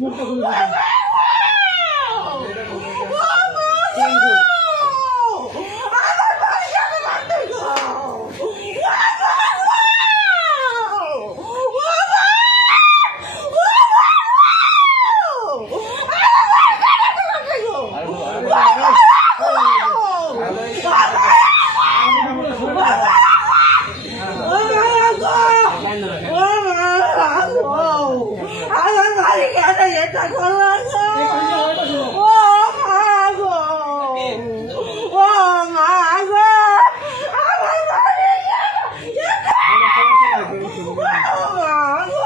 মুখটা খুলে আমি কেন এটা করলাম ও মা গো ও মা গো আমার বাড়ি ও মা গো